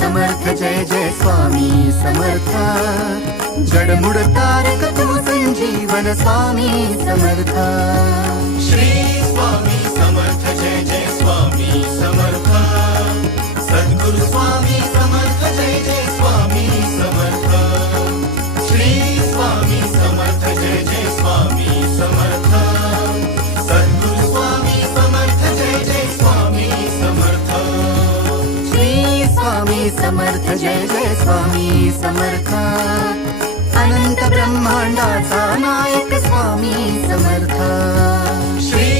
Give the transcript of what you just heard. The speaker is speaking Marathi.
समर्थ जय जय स्वामी समर्थ जडमुड तारक तू संजीवन स्वामी समर्थ श्री स्वामी समर्थ जय जय स्वामी समर्थ सद्गुरु स्वामी समर्थ जय जय स्वामी समर्थ श्री स्वामी समर्थ जय जय स्वामी समर्थ सद्गुरु स्वामी समर्थ जय जय स्वामी समर्थ श्री स्वामी समर्थ जय जय स्वामी समर्थ अनंत ब्रह्मांडाचा नायक स्वामी समर्थ श्री